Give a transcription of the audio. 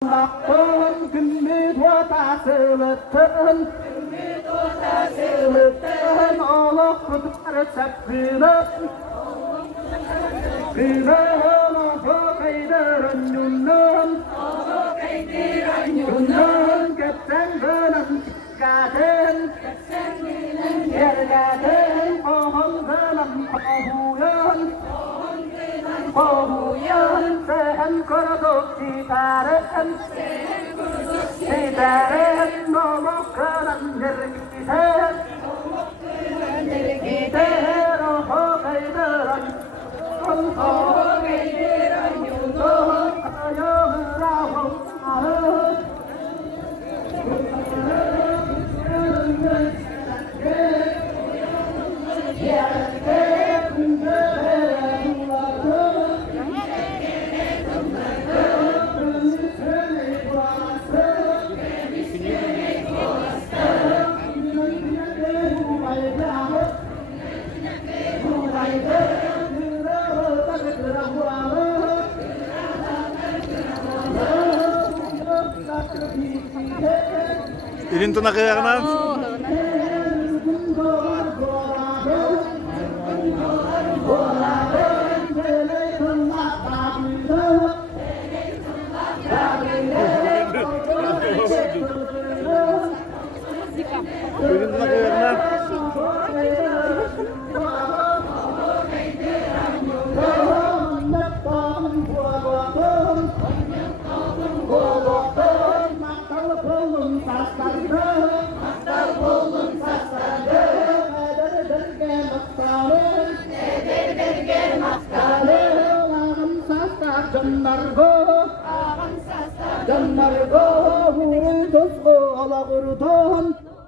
Con kinh thua ta sự lực thân ô lốc ta sạch vì đất vì nó có cây đơ rần nhún nơn kẹp sáng vơ nằm cả tên cả tên phô hông vơ nằm phô hù yơn sẽ ăn có đốt chỉ ta đến Sitaran nomokran nergiten Giten oho kaideran Oho kaideran yudon Ayo rahom ahut Irin to na kaya ka na? Irin to na kaya ka na? Jannar go, hurun tusgo ala gurudon.